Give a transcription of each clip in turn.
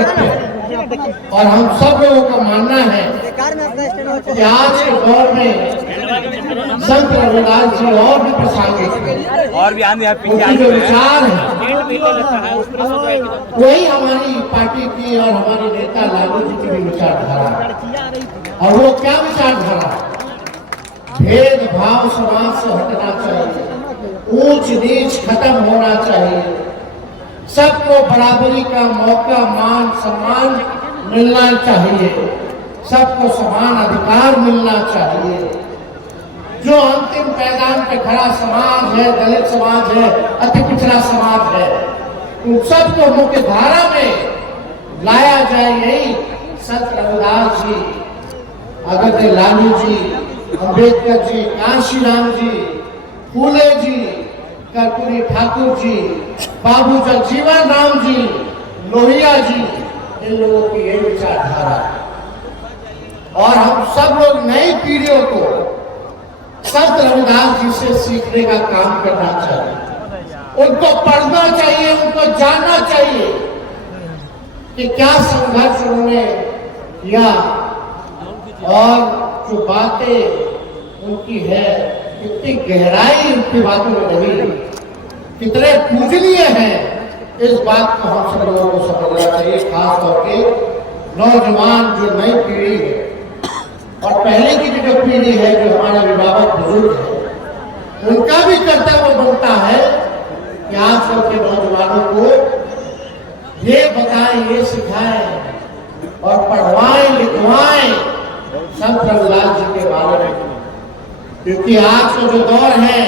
रखते हैं। और हम सब लोगों का मानना है कि आज के दौर में संत रविदास जी और भी प्रासंगिक हैं, और भी आने उनके जो विचार हैं वही हमारी पार्टी की और हमारे नेता लालू जी की भी विचारधारा है। और वो क्या विचारधारा? भेदभाव समाज से हटना चाहिए, ऊंच नीच खत्म होना चाहिए, सबको बराबरी का मौका, मान सम्मान मिलना चाहिए, सबको समान अधिकार मिलना चाहिए। जो अंतिम पैदान पे खड़ा समाज है, दलित समाज है, अति पिछड़ा समाज है, उन सबको मुख्य धारा में लाया जाए, यही संत रविदास जी, अगस्त्य लालू जी, अंबेडकर जी, कांशीराम जी, फूले जी, कर्पूरी ठाकुर जी, बाबू जगजीवन राम जी, लोहिया जी, इन लोगों की यही विचारधारा है। और हम सब लोग नई पीढ़ियों को संत रविदास जी से सीखने का काम करना चाहिए, उनको पढ़ना चाहिए, उनको जानना चाहिए कि क्या संघर्ष उन्होंने किया और जो बातें उनकी है कितनी गहराई उनकी बातों में नहीं, कितने पूजनीय हैं, इस बात को हम सब लोगों को समझना चाहिए। खास तौर पे नौजवान जो नई पीढ़ी है और पहले की जो पीढ़ी है, जो हमारे अभिभावक बुजुर्ग हैं, उनका भी कर्तव्य बनता है कि आजकल के नौजवानों को ये बताएं, ये सिखाएं और पढ़वाएं, लिखवाएं संत रविदास जी के बारे में। क्योंकि आज का जो दौर है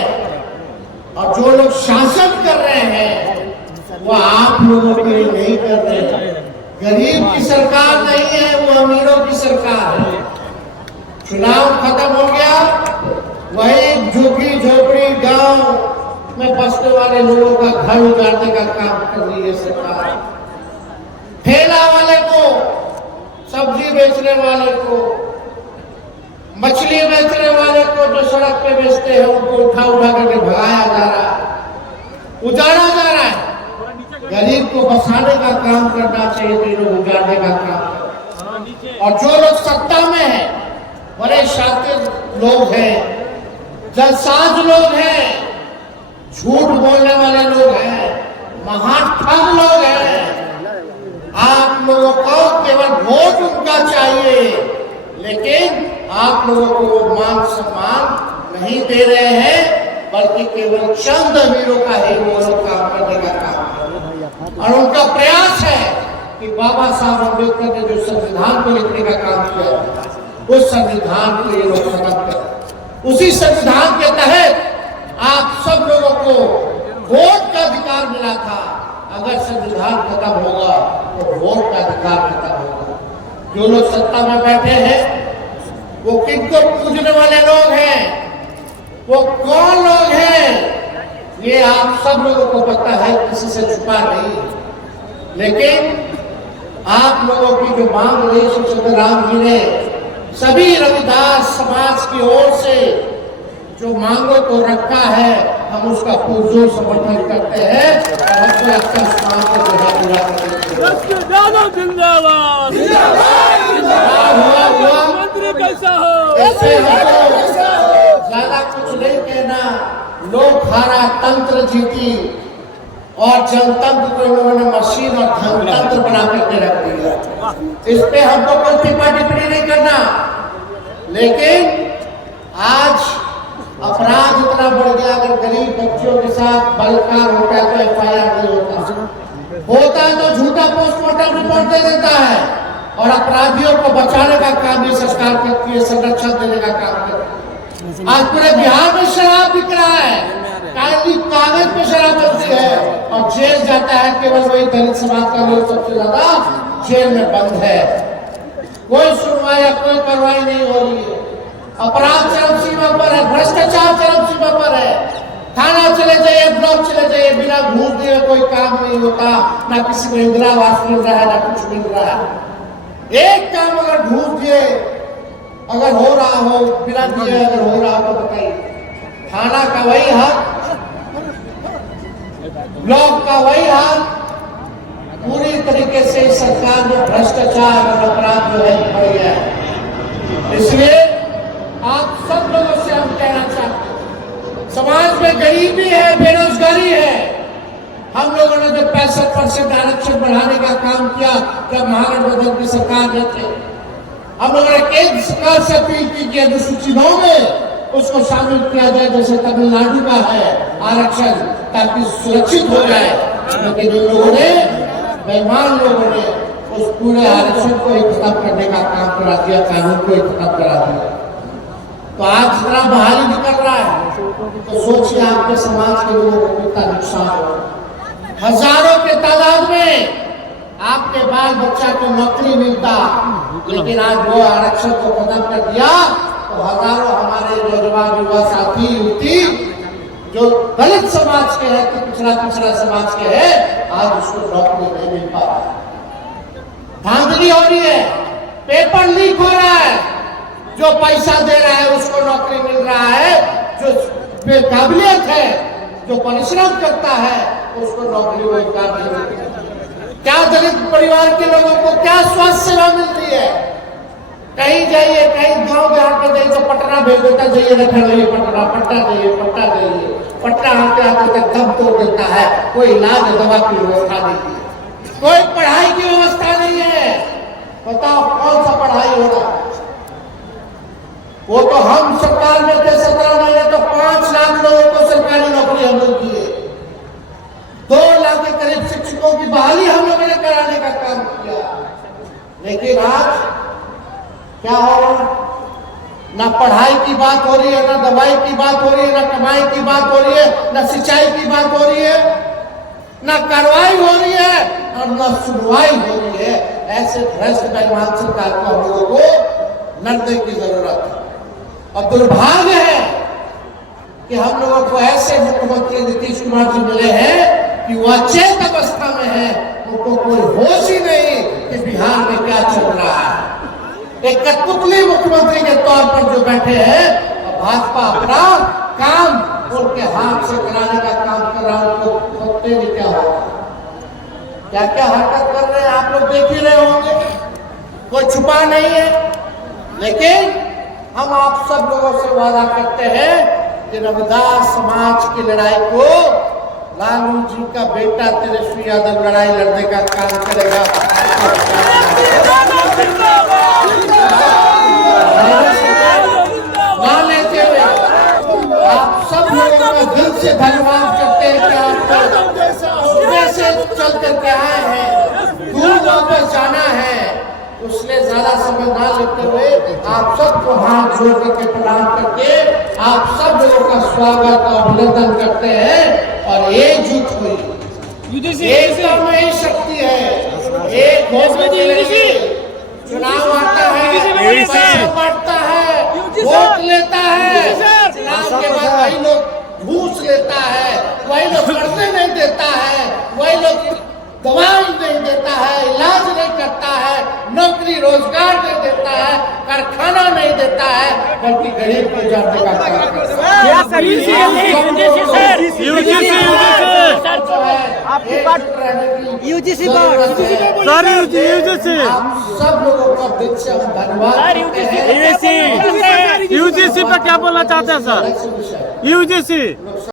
और जो लोग शासन कर रहे हैं वो आप लोगों के लिए नहीं कर रहे हैं। गरीब की सरकार नहीं है, वो अमीरों की सरकार है। चुनाव खत्म हो गया, वही झुग्गी झोपड़ी गांव में बसने वाले लोगों का घर उजाड़ने का काम कर रही है सरकार। ठेला वाले को, सब्जी बेचने वाले को, मछली बेचने वाले को, जो सड़क पे बेचते हैं उनको उठा उठा करके भगाया जा रहा है, उजाड़ा जा रहा है। गरीब को बसाने का काम करना चाहिए, तो लोग उजाड़ने का काम। और जो लोग सत्ता में है, बड़े शातिर लोग हैं, जलसाज लोग हैं, झूठ बोलने वाले लोग हैं, महान ठग लोग हैं। आप लोगों को केवल वोट उनका चाहिए, लेकिन आप लोगों को वो मान सम्मान नहीं दे रहे हैं, बल्कि केवल चंद अमीरों का ही वो लोग काम करने का काम कर रहे हैं। और उनका प्रयास है कि बाबा साहब अम्बेडकर ने जो संविधान को लिखने का काम किया, उस संविधान को ये लोग खत्म कर, उसी संविधान के तहत आप सब लोगों को वोट का अधिकार मिला था। अगर संविधान खत्म होगा तो वोट का अधिकार खत्म होगा। जो लोग सत्ता में बैठे हैं वो किनको पूजने वाले लोग हैं, वो कौन लोग हैं, ये आप सब लोगों को पता है, किसी से छुपा नहीं है। लेकिन आप लोगों की जो मांग रही श्री राम जी ने सभी रविदास समाज की ओर से जो मांगों को रखा है, हम उसका पुरजोर समर्थन करते हैं और हमको लगता है समाज को पूरा ज्यादा कुछ नहीं कहना। लोकधारा तंत्र जीती और जनतंत्र को इन्होंने मशीन और धनतंत्र बना करके रख दिया। इस पे हमको कोई टिप्पणी टिप्पणी नहीं करना, लेकिन आज अपराध इतना बढ़ गया। अगर गरीब बच्चों के साथ बलात्कार होता है तो एफआईआर नहीं होता है तो झूठा पोस्टमार्टम रिपोर्ट दे देता है और अपराधियों को बचाने का काम ये सरकार करती है, संरक्षण देने का काम करती है। आज पूरे बिहार में शराब बिक रहा है, कागज पे शराब बनती है और जेल जाता है केवल वही दलित समाज का लोग सबसे ज्यादा जेल में बंद है। कोई सुनवाई या कोई कार्रवाई नहीं हो रही है। अपराध चरम सीमा पर है, भ्रष्टाचार चरम सीमा पर है। थाना चले जाइए, ब्लॉक चले जाइए, बिना घूस दिए कोई काम नहीं होता, ना किसी को इंदिरा आवास मिल रहा है, ना कुछ मिल रहा है। एक काम अगर घूस दिए अगर हो रहा हो, बिना दिए अगर हो रहा हो तो बताइए। थाना का वही हाल, ब्लॉक का वही हाल, पूरी तरीके से सरकार में भ्रष्टाचार और अपराध जो है बढ़ गया है। इसलिए आप सब लोगों से हम कहना चाहते हैं, समाज में गरीबी है, बेरोजगारी है। हम लोगों ने जो 65% आरक्षण बढ़ाने का काम किया जब महाराष्ट्र बदल की सरकार में थे, हम लोगों ने केंद्र सरकार से अपील की कि अनुसूची 9 में उसको शामिल किया जाए, जैसे तमिलनाडु का है आरक्षण, ताकि सुरक्षित हो जाए। लेकिन इन लोगों ने, बेईमान लोगों ने उस पूरे आरक्षण को ही खत्म करने का काम करा दिया, कानून को ही खत्म करा दिया। तो आज इतना बहाली निकल रहा है, तो सोचिए आपके समाज के लोगों को कितना नुकसान हो। हजारों के तादाद में आपके बाल बच्चा को नौकरी मिलता, लेकिन आज वो आरक्षण को खत्म कर दिया तो हजारों हमारे नौजवान युवा साथी युवती जो दलित समाज के हैं, तो पिछड़ा समाज के हैं, आज उसको नौकरी नहीं मिल पा रहा है। धांधली हो रही है, पेपर लीक हो रहा है, जो पैसा दे रहा है उसको नौकरी मिल रहा है, जो बेकाबिलियत है, जो परिश्रम करता है उसको नौकरी रोजगार नहीं मिलती। क्या दलित परिवार के लोगों को क्या स्वास्थ्य सेवा मिलती है? कहीं जाइए, कहीं गांव देहात में जाइए तो पटना भेज देता, जाइए रखा जाइए पटना, पट्टा जाइए, पट्टा जाइए, पट्टा आते आते तक दम तोड़ देता है। कोई इलाज दवा की व्यवस्था नहीं है, कोई पढ़ाई की व्यवस्था नहीं है। बताओ कौन सा पढ़ाई हो रहा है? वो तो हम सरकार में थे 17 महीने, तो 5 लाख लोगों को सरकारी नौकरी हम लोग दिए, 2 लाख के करीब शिक्षकों की बहाली हम लोगों ने कराने का काम किया। लेकिन आज क्या हो रहा है? ना पढ़ाई की बात हो रही है, ना दवाई की बात हो रही है, ना कमाई की बात हो रही है, ना सिंचाई की बात हो रही है, ना कार्रवाई हो रही है और ना सुनवाई हो रही है। ऐसे भ्रष्ट बेईमान सरकार को हम लोगों को लड़ने की जरूरत है। और दुर्भाग्य है कि हम लोगों को ऐसे मुख्यमंत्री नीतीश कुमार जी मिले हैं कि वो अचेत अवस्था में है, उनको कोई होश ही नहीं कि बिहार में क्या चल रहा है। एक कठपुतली मुख्यमंत्री के तौर पर जो बैठे हैं, भाजपा अपना काम उनके हाथ से कराने का काम कर रहा है। उनको सोचते भी क्या होगा, क्या क्या हरकत कर रहे हैं आप लोग देख ही रहे होंगे, कोई छुपा नहीं है। लेकिन हम आप सब लोगों से वादा करते हैं कि रविदास समाज की लड़ाई को लालू जी का बेटा तेजस्वी यादव लड़ाई लड़ने का काम करेगा। आप सब लोगों का दिल से धन्यवाद करते हैं कि आप से चल करके आए हैं, दूर वापस जाना है, उसलिए ज्यादा समय ना लेते हुए आप सबको हाथ जोड़ करके प्रणाम करके आप सब लोगों का स्वागत और अभिनंदन करते हैं। और एकजुट हुई, एकता में ही शक्ति है। एक होने के लिए चुनाव आता है, पैसा बढ़ता है, वोट लेता है, चुनाव के बाद वही लोग घूस लेता है, वही लोग करने नहीं देता है, वही लोग दवाई नहीं देता है, इलाज नहीं करता है, नौकरी रोजगार नहीं देता है, कारखाना नहीं देता है, बल्कि गरीब को जानने का काम करता है। यूजीसी सब लोगों का दिल से हम धन्यवाद। यूजीसी पे क्या बोलना चाहते हैं सर? यूजीसी